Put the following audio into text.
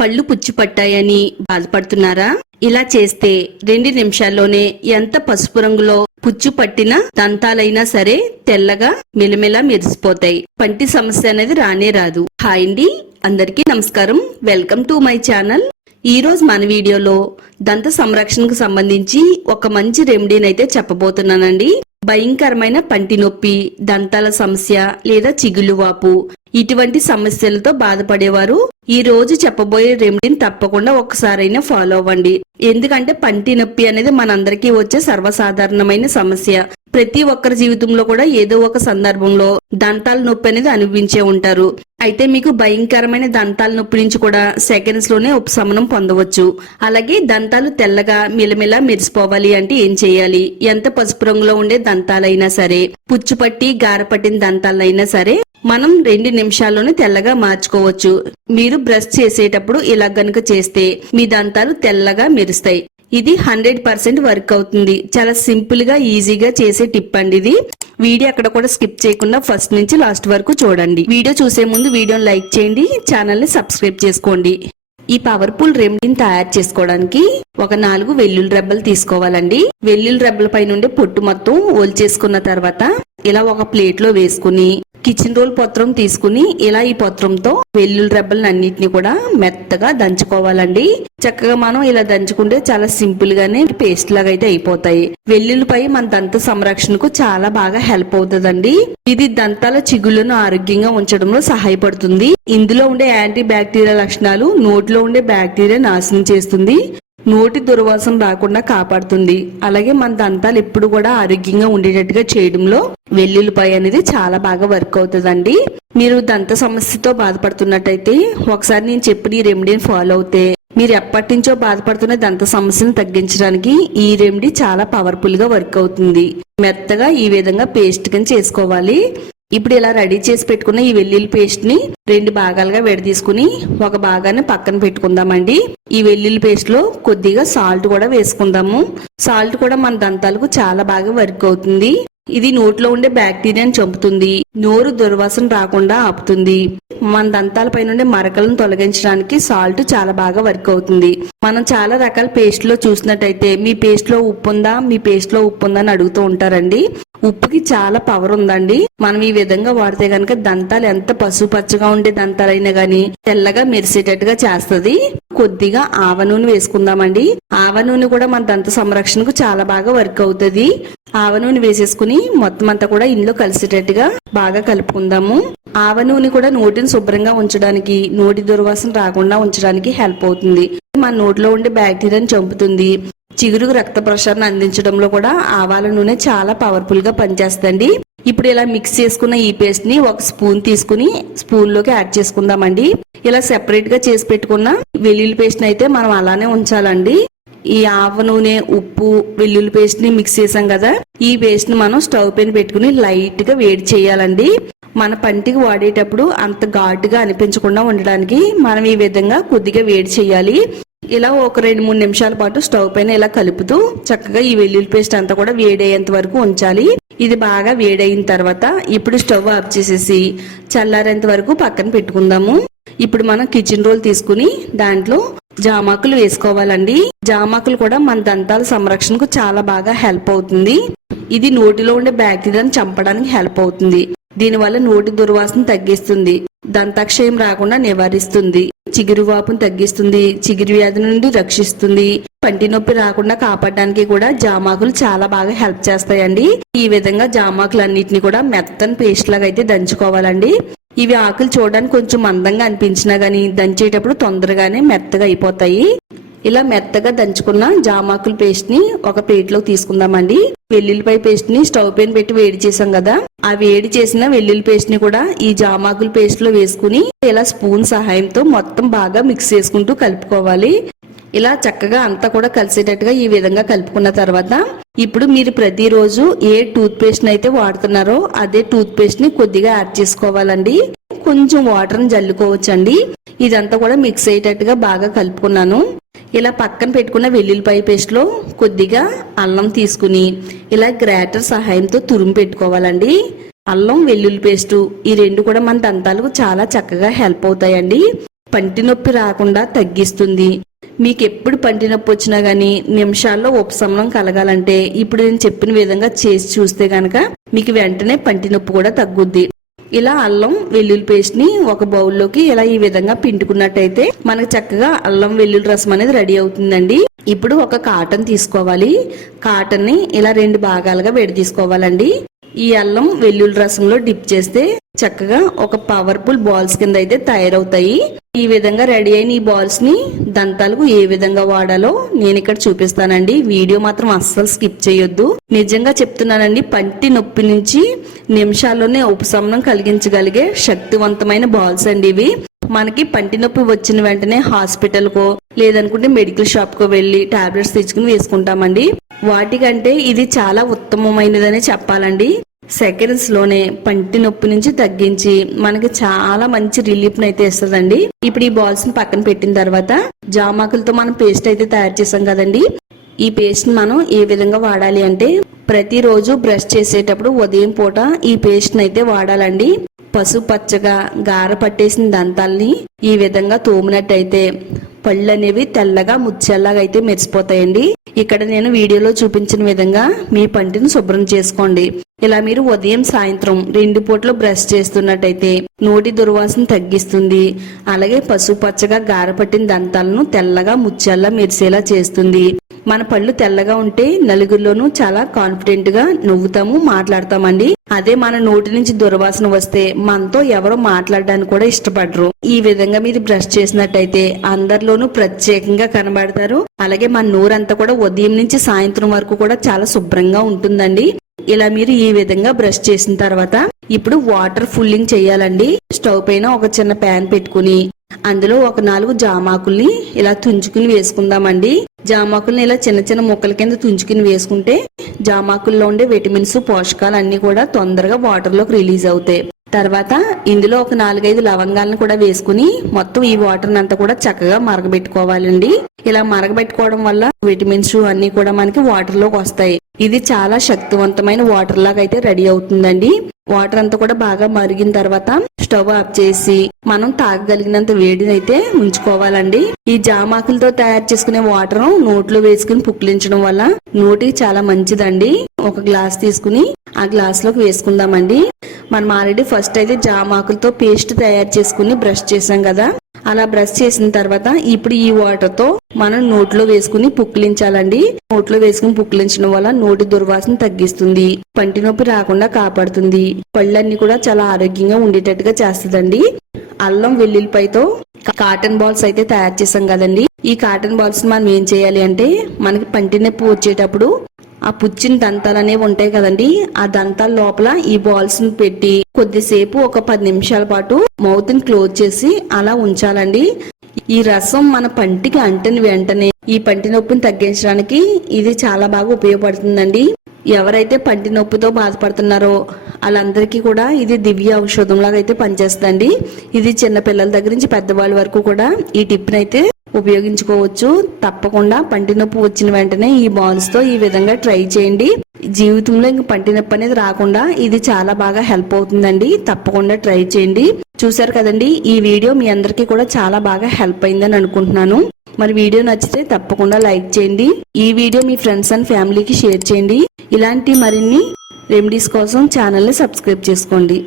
పళ్ళు పుచ్చి పట్టాయని బాధపడుతున్నారా? ఇలా చేస్తే 2 నిమిషాల్లోనే ఎంత పసుపు రంగులో పుచ్చు పట్టిన దంతాలైనా సరే తెల్లగా మిలమిలా మెరిసిపోతాయి. పంటి సమస్య అనేది రానే రాదు. హాయ్ అండి, అందరికీ నమస్కారం. Welcome to my channel. ఈ రోజు మన వీడియోలో దంత సంరక్షణకు సంబంధించి ఒక మంచి రెమెడీని అయితే చెప్పబోతున్నానండి. భయంకరమైన పంటి నొప్పి, దంతాల సమస్య లేదా చిగుళ్ళు వాపు ఇటువంటి సమస్యలతో బాధపడేవారు ఈ రోజు చెప్పబోయే రెమెడీని తప్పకుండా ఒక్కసారైనా ఫాలో అవ్వండి. ఎందుకంటే పంటి నొప్పి అనేది మనందరికీ వచ్చే సర్వసాధారణమైన సమస్య. ప్రతి ఒక్కరి జీవితంలో కూడా ఏదో ఒక సందర్భంలో దంతాల నొప్పి అనేది అనుభవించే ఉంటారు. అయితే మీకు భయంకరమైన దంతాల నొప్పి నుంచి కూడా సెకండ్స్ లోనే ఉపశమనం పొందవచ్చు. అలాగే దంతాలు తెల్లగా మిలమిలా మెరిసిపోవాలి అంటే ఏం చేయాలి? ఎంత పసుపు రంగులో ఉండే దంతాలైనా సరే, పుచ్చుపట్టి గారపట్టిన దంతాలైనా సరే మనం 2 నిమిషాల్లోనే తెల్లగా మార్చుకోవచ్చు. మీరు బ్రష్ చేసేటప్పుడు ఇలా గనుక చేస్తే మీ దంతాలు తెల్లగా మెరుస్తాయి. ఇది 100% వర్క్ అవుతుంది. చాలా సింపుల్ గా ఈజీగా చేసే టిప్ అండి ఇది. వీడియో అక్కడ కూడా స్కిప్ చేయకుండా ఫస్ట్ నుంచి లాస్ట్ వరకు చూడండి. వీడియో చూసే ముందు వీడియోని లైక్ చేయండి, ఛానల్ ని సబ్స్క్రైబ్ చేసుకోండి. ఈ పవర్ఫుల్ రెమెడీని తయారు చేసుకోవడానికి ఒక 4 వెల్లుల్లి రెబ్బలు తీసుకోవాలండి. వెల్లుల్లి రెబ్బల పై నుండి పొట్టు మొత్తం ఒలిచేసుకున్న తర్వాత ఇలా ఒక ప్లేట్ లో వేసుకుని కిచెన్ రోల్ పత్రం తీసుకుని ఇలా ఈ పత్రంతో వెల్లుల్లి రెబ్బలను అన్నిటిని కూడా మెత్తగా దంచుకోవాలండి. చక్కగా మనం ఇలా దంచుకుంటే చాలా సింపుల్ గానే పేస్ట్ లాగా అయితే అయిపోతాయి. వెల్లుల్లిపై మన దంత సంరక్షణకు చాలా బాగా హెల్ప్ అవుతుందండి. ఇది దంతాల చిగుళ్లను ఆరోగ్యంగా ఉంచడంలో సహాయపడుతుంది. ఇందులో ఉండే యాంటీ బ్యాక్టీరియా లక్షణాలు నోటిలో ఉండే బ్యాక్టీరియా నాశనం చేస్తుంది, నోటి దుర్వాసన రాకుండా కాపాడుతుంది. అలాగే మన దంతాలు ఎప్పుడు కూడా ఆరోగ్యంగా ఉండేటట్టుగా చేయడంలో వెల్లుల్లిపాయ అనేది చాలా బాగా వర్క్ అవుతుందండి. మీరు దంత సమస్యతో బాధపడుతున్నట్టయితే ఒకసారి నేను చెప్పిన ఈ రెమెడీని ఫాలో అవుతే మీరు ఎప్పటి నుంచో బాధపడుతున్న దంత సమస్యను తగ్గించడానికి ఈ రెమెడీ చాలా పవర్ఫుల్ గా వర్క్ అవుతుంది. మెత్తగా ఈ విధంగా పేస్ట్ కింద చేసుకోవాలి. ఇప్పుడు ఇలా రెడీ చేసి పెట్టుకున్న ఈ వెల్లుల్లి పేస్ట్ ని 2 భాగాలుగా విడదీసుకుని ఒక భాగాన్ని పక్కన పెట్టుకుందామండి. ఈ వెల్లుల్లి పేస్ట్ లో కొద్దిగా సాల్ట్ కూడా వేసుకుందాము. సాల్ట్ కూడా మన దంతాలకు చాలా బాగా వర్క్ అవుతుంది. ఇది నోట్లో ఉండే బ్యాక్టీరియాని చంపుతుంది, నోరు దుర్వాసన రాకుండా ఆపుతుంది. మన దంతాలపై నుండి మరకలను తొలగించడానికి సాల్ట్ చాలా బాగా వర్క్ అవుతుంది. మనం చాలా రకాల పేస్ట్ లో చూసినట్టయితే మీ పేస్ట్ లో ఉప్పు ఉందా, మీ పేస్ట్ లో ఉప్పు ఉందా అని అడుగుతూ ఉంటారండి. ఉప్పుకి చాలా పవర్ ఉందండి. మనం ఈ విధంగా వాడితే గనక దంతాలు ఎంత పసుపు పచ్చగా ఉండే దంతాలైనా గానీ తెల్లగా మెరిసేటట్టుగా చేస్తుంది. కొద్దిగా ఆవ నూనె వేసుకుందామండి. ఆవ నూనె కూడా మన దంత సంరక్షణకు చాలా బాగా వర్క్ అవుతుంది. ఆవ నూనె వేసేసుకుని మొత్తం అంతా కూడా ఇందులో కలిసేటట్టుగా బాగా కలుపుకుందాము. ఆవ నూనె కూడా నోటిని శుభ్రంగా ఉంచడానికి, నోటి దుర్వాసన రాకుండా ఉంచడానికి హెల్ప్ అవుతుంది. మన నోటిలో ఉండే బ్యాక్టీరియాని చంపుతుంది. చిగురుకు రక్త ప్రసరణ అందించడంలో కూడా ఆవాల నూనె చాలా పవర్ఫుల్ గా పనిచేస్తుంది. ఇప్పుడు ఇలా మిక్స్ చేసుకున్న ఈ పేస్ట్ ని ఒక స్పూన్ తీసుకుని స్పూన్ లోకి యాడ్ చేసుకుందామండి. ఇలా సెపరేట్ గా చేసి పెట్టుకున్న వెల్లుల్లి పేస్ట్ అయితే మనం అలానే ఉంచాలండి. ఈ ఆవ నూనె, ఉప్పు, వెల్లుల్లి పేస్ట్ ని మిక్స్ చేసాం కదా, ఈ పేస్ట్ ని మనం స్టవ్ పైన పెట్టుకుని లైట్ గా వేడి చేయాలండి. మన పంటికి వాడేటప్పుడు అంత ఘాటుగా అనిపించకుండా ఉండడానికి మనం ఈ విధంగా కొద్దిగా వేడి చేయాలి. ఇలా ఒక 2-3 నిమిషాల పాటు స్టవ్ పైన ఇలా కలుపుతూ చక్కగా ఈ వెల్లుల్లి పేస్ట్ అంతా కూడా వేడయ్యేంత వరకు ఉంచాలి. ఇది బాగా వేడైన తర్వాత ఇప్పుడు స్టవ్ ఆఫ్ చేసేసి చల్లారేంత వరకు పక్కన పెట్టుకుందాము. ఇప్పుడు మనం కిచెన్ రోల్ తీసుకుని దాంట్లో జామాకులు వేసుకోవాలండి. జామాకులు కూడా మన దంతాల సంరక్షణకు చాలా బాగా హెల్ప్ అవుతుంది. ఇది నోటిలో ఉండే బ్యాక్టీరియాను చంపడానికి హెల్ప్ అవుతుంది. దీనివల్ల నోటి దుర్వాసన తగ్గిస్తుంది, దంతాక్షయం రాకుండా నివారిస్తుంది, చిగురు వాపును తగ్గిస్తుంది, చిగురు వ్యాధి నుండి రక్షిస్తుంది, పంటి నొప్పి రాకుండా కాపాడడానికి కూడా జామాకులు చాలా బాగా హెల్ప్ చేస్తాయండి. ఈ విధంగా జామాకులు అన్నిటిని కూడా మెత్తని పేస్ట్ లాగా అయితే దంచుకోవాలండి. ఇవి ఆకులు చూడడానికి కొంచెం మందంగా అనిపించినా గానీ దంచేటప్పుడు తొందరగానే మెత్తగా అయిపోతాయి. ఇలా మెత్తగా దంచుకున్న జామాకుల పేస్ట్ ని ఒక ప్లేట్ లో తీసుకుందామండి. వెల్లుల్లిపాయ పేస్ట్ ని స్టవ్ పైన పెట్టి వేడి చేసాం కదా, ఆ వేడి చేసిన వెల్లుల్లి పేస్ట్ ని కూడా ఈ జామాకుల పేస్ట్ లో వేసుకుని ఇలా స్పూన్ సహాయంతో మొత్తం బాగా మిక్స్ చేసుకుంటూ కలుపుకోవాలి. ఇలా చక్కగా అంతా కూడా కలిసేటట్టుగా ఈ విధంగా కలుపుకున్న తర్వాత ఇప్పుడు మీరు ప్రతిరోజు ఏ టూత్ పేస్ట్ అయితే వాడుతున్నారో అదే టూత్ పేస్ట్ ని కొద్దిగా యాడ్ చేసుకోవాలండి. కొంచెం వాటర్ ని జల్లుకోవచ్చండి. ఇదంతా కూడా మిక్స్ అయ్యేటట్టుగా బాగా కలుపుకున్నాను. ఇలా పక్కన పెట్టుకున్న వెల్లుల్లిపాయ పేస్ట్ లో కొద్దిగా అల్లం తీసుకుని ఇలా గ్రేటర్ సహాయంతో తురుము పెట్టుకోవాలండి. అల్లం వెల్లుల్లి పేస్ట్ ఈ రెండు కూడా మన దంతాలకు చాలా చక్కగా హెల్ప్ అవుతాయండి. పంటి నొప్పి రాకుండా తగ్గిస్తుంది. మీకు ఎప్పుడు పంటి నొప్పి వచ్చినా గానీ నిమిషాల్లో ఉపశమనం కలగాలంటే ఇప్పుడు నేను చెప్పిన విధంగా చేసి చూస్తే గనక మీకు వెంటనే పంటి నొప్పి కూడా తగ్గుద్ది. ఇలా అల్లం వెల్లుల్లి పేస్ట్ ని ఒక బౌల్లోకి ఇలా ఈ విధంగా పిండుకున్నట్టయితే మనకు చక్కగా అల్లం వెల్లుల్లి రసం అనేది రెడీ అవుతుందండి. ఇప్పుడు ఒక కాటన్ తీసుకోవాలి. కాటన్ ని ఇలా 2 భాగాలుగా తీసుకోవాలండి. ఈ అల్లం వెల్లుల్లి రసంలో డిప్ చేస్తే చక్కగా ఒక పవర్ఫుల్ బాల్స్ కింద అయితే తయారవుతాయి. ఈ విధంగా రెడీ అయిన ఈ బాల్స్ ని దంతాలకు ఏ విధంగా వాడాలో నేను ఇక్కడ చూపిస్తానండి. వీడియో మాత్రం అస్సలు స్కిప్ చేయొద్దు. నిజంగా చెప్తున్నానండి, పంటి నొప్పి నుంచి నిమిషాల్లోనే ఉపశమనం కలిగించగలిగే శక్తివంతమైన బాల్స్ అండి ఇవి. మనకి పంటి నొప్పి వచ్చిన వెంటనే హాస్పిటల్ కో లేదనుకుంటే మెడికల్ షాప్ కో వెళ్లి టాబ్లెట్స్ తెచ్చుకుని వేసుకుంటామండి. వాటికంటే ఇది చాలా ఉత్తమమైనదని చెప్పాలండి. సెకండ్స్ లోనే పంటి నొప్పి నుంచి తగ్గించి మనకి చాలా మంచి రిలీఫ్ అయితే ఇస్తుందండి. ఇప్పుడు ఈ బాల్స్ ని పక్కన పెట్టిన తర్వాత జామాకులతో మనం పేస్ట్ అయితే తయారు చేసాం కదండి. ఈ పేస్ట్ మనం ఏ విధంగా వాడాలి అంటే ప్రతిరోజు బ్రష్ చేసేటప్పుడు ఉదయం పూట ఈ పేస్ట్ అయితే వాడాలండి. పసుపచ్చగా గార పట్టేసిన దంతాల్ని ఈ విధంగా తోమినట్టయితే పళ్ళు అనేవి తెల్లగా ముచ్చెల్లాగా అయితే మెరిసిపోతాయండి. ఇక్కడ నేను వీడియోలో చూపించిన విధంగా మీ పంటిని శుభ్రం చేసుకోండి. ఇలా మీరు ఉదయం సాయంత్రం 2 పూటలు బ్రష్ చేస్తున్నట్టయితే నోటి దుర్వాసన తగ్గిస్తుంది. అలాగే పసుపచ్చగా గారపట్టిన దంతాలను తెల్లగా ముచ్చెల్లా మెరిసేలా చేస్తుంది. మన పళ్ళు తెల్లగా ఉంటే నలుగురిలోనూ చాలా కాన్ఫిడెంట్ గా నవ్వుతాము, మాట్లాడతామండి. అదే మన నోటి నుంచి దుర్వాసన వస్తే మనతో ఎవరో మాట్లాడడానికి కూడా ఇష్టపడరు. ఈ విధంగా మీరు బ్రష్ చేసినట్టయితే అందరిలోనూ ప్రత్యేకంగా కనబడతారు. అలాగే మన నోరంతా కూడా ఉదయం నుంచి సాయంత్రం వరకు కూడా చాలా శుభ్రంగా ఉంటుందండి. ఇలా మీరు ఈ విధంగా బ్రష్ చేసిన తర్వాత ఇప్పుడు వాటర్ ఫుల్లింగ్ చేయాలండి. స్టవ్ పైన ఒక చిన్న ప్యాన్ పెట్టుకుని అందులో ఒక 4 జామాకుల్ని ఇలా తుంచుకుని వేసుకుందామండి. జామాకుల్ని ఇలా చిన్న చిన్న ముక్కల కింద తుంచుకుని వేసుకుంటే జామాకుల్లో ఉండే విటమిన్స్, పోషకాలు అన్ని కూడా తొందరగా వాటర్ లోకి రిలీజ్ అవుతాయి. తర్వాత ఇందులో ఒక 4-5 లవంగాలను కూడా వేసుకుని మొత్తం ఈ వాటర్ అంతా కూడా చక్కగా మరగబెట్టుకోవాలండి. ఇలా మరగబెట్టుకోవడం వల్ల విటమిన్స్ అన్ని కూడా మనకి వాటర్ లోకి వస్తాయి. ఇది చాలా శక్తివంతమైన వాటర్ లాగా అయితే రెడీ అవుతుందండి. వాటర్ అంతా కూడా బాగా మరిగిన తర్వాత స్టవ్ ఆఫ్ చేసి మనం తాగగలిగినంత వేడిని అయితే ఉంచుకోవాలండి. ఈ జామాకులతో తయారు చేసుకునే వాటర్ నోట్లో వేసుకుని పుక్కిలించడం వల్ల నోటికి చాలా మంచిదండి. ఒక గ్లాస్ తీసుకుని ఆ గ్లాస్ లోకి వేసుకుందామండి. మనం ఆల్రెడీ ఫస్ట్ అయితే జామాకులతో పేస్ట్ తయారు చేసుకుని బ్రష్ చేసాం కదా. అలా బ్రష్ చేసిన తర్వాత ఇప్పుడు ఈ వాటర్ తో మనం నోట్లో వేసుకుని పుక్కిలించాలండి. నోట్లో వేసుకుని పుక్కిలించడం వల్ల నోటి దుర్వాసన తగ్గిస్తుంది, పంటి నొప్పి రాకుండా కాపాడుతుంది, పళ్ళన్నీ కూడా చాలా ఆరోగ్యంగా ఉండేటట్టుగా చేస్తుందండి. అల్లం వెల్లుల్లిపాయతో కాటన్ బాల్స్ అయితే తయారు చేసాం కదండి. ఈ కాటన్ బాల్స్ మనం ఏం చేయాలి అంటే మనకి పంటి నొప్పి వచ్చేటప్పుడు ఆ పుచ్చిన దంతాలు అనేవి ఉంటాయి కదండి. ఆ దంతాల లోపల ఈ బాల్స్ ని పెట్టి కొద్దిసేపు ఒక 10 నిమిషాల పాటు మౌత్ ని క్లోజ్ చేసి అలా ఉంచాలండి. ఈ రసం మన పంటికి అంటని వెంటనే ఈ పంటి నొప్పిని తగ్గించడానికి ఇది చాలా బాగా ఉపయోగపడుతుందండి. ఎవరైతే పంటి నొప్పితో బాధపడుతున్నారో వాళ్ళందరికీ కూడా ఇది దివ్య ఔషధం లాగా అయితే పనిచేస్తుందండి. ఇది చిన్న పిల్లల దగ్గర నుంచి పెద్దవాళ్ళ వరకు కూడా ఈ టిప్ అయితే ఉపయోగించుకోవచ్చు. తప్పకుండా పంటి నొప్పి వచ్చిన వెంటనే ఈ బాల్స్ తో ఈ విధంగా ట్రై చేయండి. జీవితంలో ఇంక పంటి నొప్పి అనేది రాకుండా ఇది చాలా బాగా హెల్ప్ అవుతుందండి. తప్పకుండా ట్రై చేయండి. చూసారు కదండి, ఈ వీడియో మీ అందరికీ కూడా చాలా బాగా హెల్ప్ అయిందని అనుకుంటున్నాను. మరి వీడియో నచ్చితే తప్పకుండా లైక్ చేయండి. ఈ వీడియో మీ ఫ్రెండ్స్ అండ్ ఫ్యామిలీకి షేర్ చేయండి. ఇలాంటి మరిన్ని రెమెడీస్ కోసం ఛానల్ ని సబ్స్క్రైబ్ చేసుకోండి.